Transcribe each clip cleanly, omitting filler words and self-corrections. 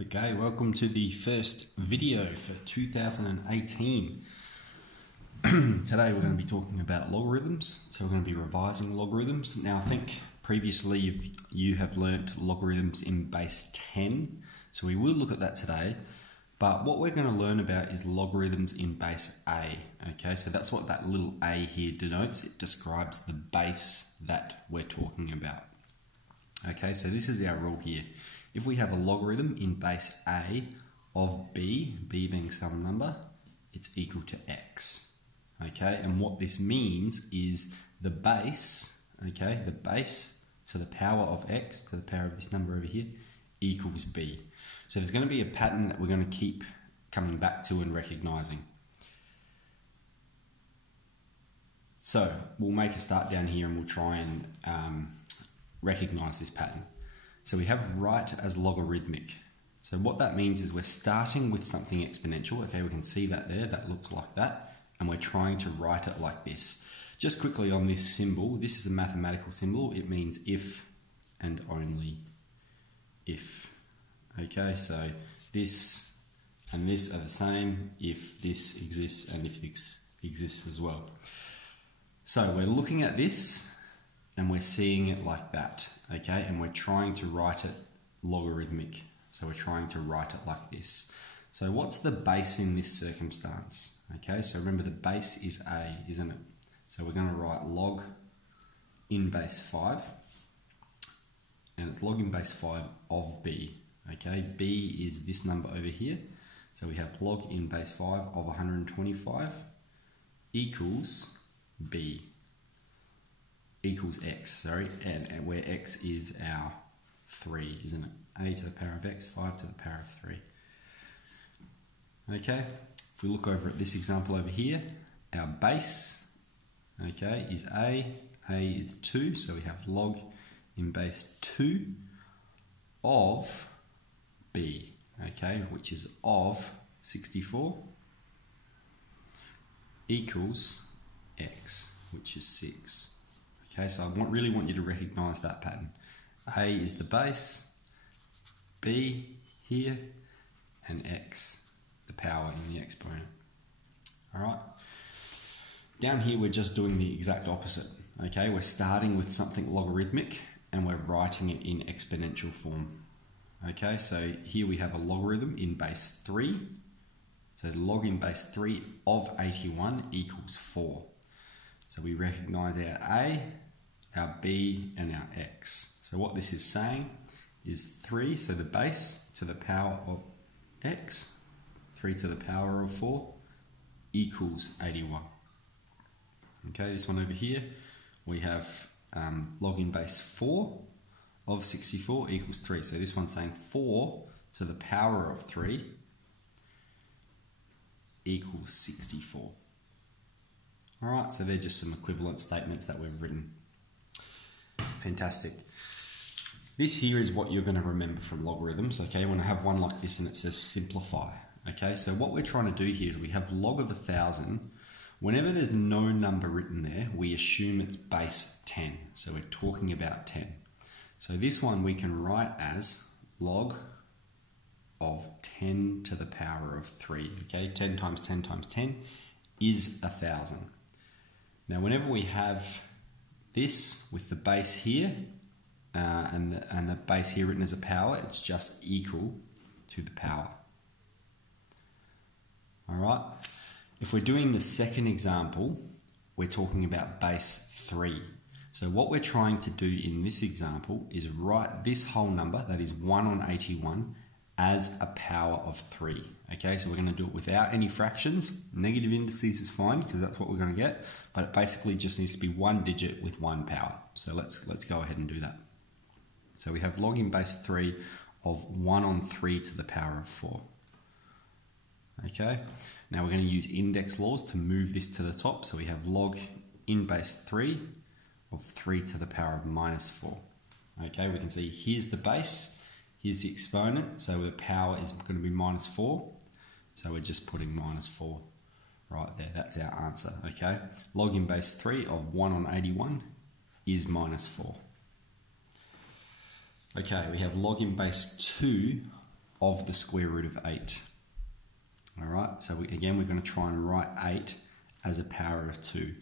Okay, welcome to the first video for 2018. Today we're going to be talking about logarithms, so we're going to be revising logarithms. Now I think previously you have learnt logarithms in base 10, so we will look at that today, but what we're going to learn about is logarithms in base A. Okay, so that's what that little A here denotes. It describes the base that we're talking about. Okay, so this is our rule here. If we have a logarithm in base A of b being some number, it's equal to x. Okay, and what this means is the base, okay, the base to the power of x, to the power of this number over here, equals b. So there's going to be a pattern that we're going to keep coming back to and recognizing. So we'll make a start down here and we'll try and recognize this pattern. So we have right as logarithmic. So what that means is we're starting with something exponential. Okay, we can see that there, that looks like that. And we're trying to write it like this. Just quickly on this symbol, this is a mathematical symbol. It means if and only if. Okay, so this and this are the same if this exists and if this exists as well. So we're looking at this and we're seeing it like that, okay? And we're trying to write it logarithmic. So we're trying to write it like this. So what's the base in this circumstance? Okay, so remember the base is A, isn't it? So we're going to write log in base 5. And it's log in base 5 of B. Okay, B is this number over here. So we have log in base 5 of 125 equals B. Equals x, sorry, and where x is our 3, isn't it? A to the power of x, 5 to the power of 3. Okay, if we look over at this example over here, our base, okay, is A is 2, so we have log in base 2 of B, okay, which is of 64, equals x, which is 6. Okay, so I really want you to recognise that pattern. A is the base, B here, and x, the power in the exponent. Alright, down here we're just doing the exact opposite. Okay, we're starting with something logarithmic and we're writing it in exponential form. Okay, so here we have a logarithm in base 3. So log in base 3 of 81 equals 4. So we recognise our A, our B, and our x. So what this is saying is 3, so the base to the power of x, 3 to the power of 4, equals 81. Okay, this one over here, we have log in base 4 of 64 equals 3. So this one's saying 4 to the power of 3 equals 64. Alright, so they're just some equivalent statements that we've written. Fantastic. This here is what you're going to remember from logarithms, okay? When I have one like this and it says simplify, okay? So what we're trying to do here is we have log of 1,000. Whenever there's no number written there, we assume it's base 10. So we're talking about 10. So this one we can write as log of 10 to the power of 3, okay? 10 times 10 times 10 is 1,000. Now, whenever we have this with the base here and the base here written as a power, it's just equal to the power. All right. If we're doing the second example, we're talking about base 3. So what we're trying to do in this example is write this whole number, that is 1 on 81, as a power of 3. Okay, so we're going to do it without any fractions. Negative indices is fine because that's what we're going to get, but it basically just needs to be one digit with one power. So let's go ahead and do that. So we have log in base 3 of 1 on 3 to the power of 4. Okay, now we're going to use index laws to move this to the top. So we have log in base 3 of 3 to the power of minus 4. Okay, we can see here's the base. Here's the exponent, so the power is going to be minus 4. So we're just putting minus 4 right there. That's our answer, okay? Log in base 3 of 1 on 81 is minus 4. Okay, we have log in base 2 of the square root of 8. All right, so again, we're going to try and write 8 as a power of 2.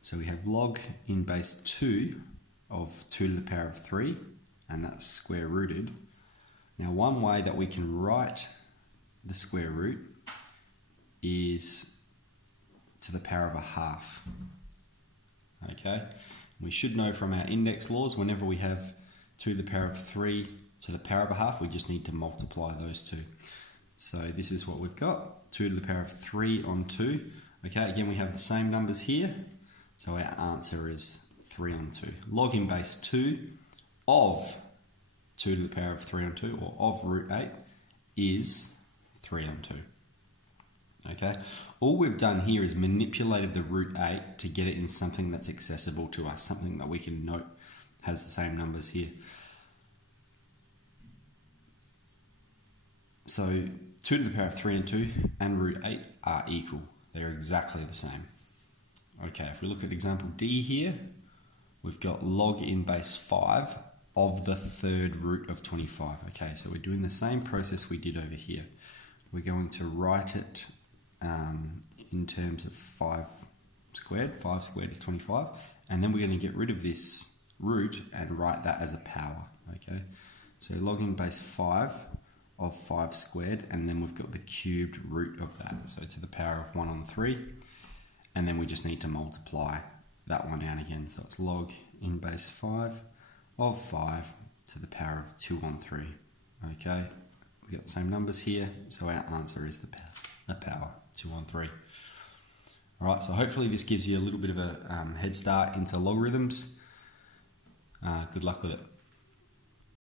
So we have log in base 2 of 2 to the power of 3, and that's square rooted. Now, one way that we can write the square root is to the power of a half. Okay, we should know from our index laws, whenever we have 2 to the power of 3 to the power of a half, we just need to multiply those two. So this is what we've got, 2 to the power of 3 on 2. Okay, again, we have the same numbers here, so our answer is 3 on 2. Log in base 2 of 2 to the power of 3 on 2, or of root 8, is 3 on 2. Okay, all we've done here is manipulated the root 8 to get it in something that's accessible to us, something that we can note has the same numbers here. So 2 to the power of 3 and 2 and root 8 are equal. They're exactly the same. Okay, if we look at example D here, we've got log in base 5 of the third root of 25. Okay, so we're doing the same process we did over here. We're going to write it in terms of 5 squared. 5 squared is 25. And then we're going to get rid of this root and write that as a power. Okay, so log in base 5 of 5 squared, and then we've got the cubed root of that, so to the power of 1 on 3, and then we just need to multiply that one down again, so it's log in base 5 of 5 to the power of 2 on 3. Okay, we've got the same numbers here, so our answer is the power 2 on 3. Alright, so hopefully this gives you a little bit of a head start into logarithms. Good luck with it.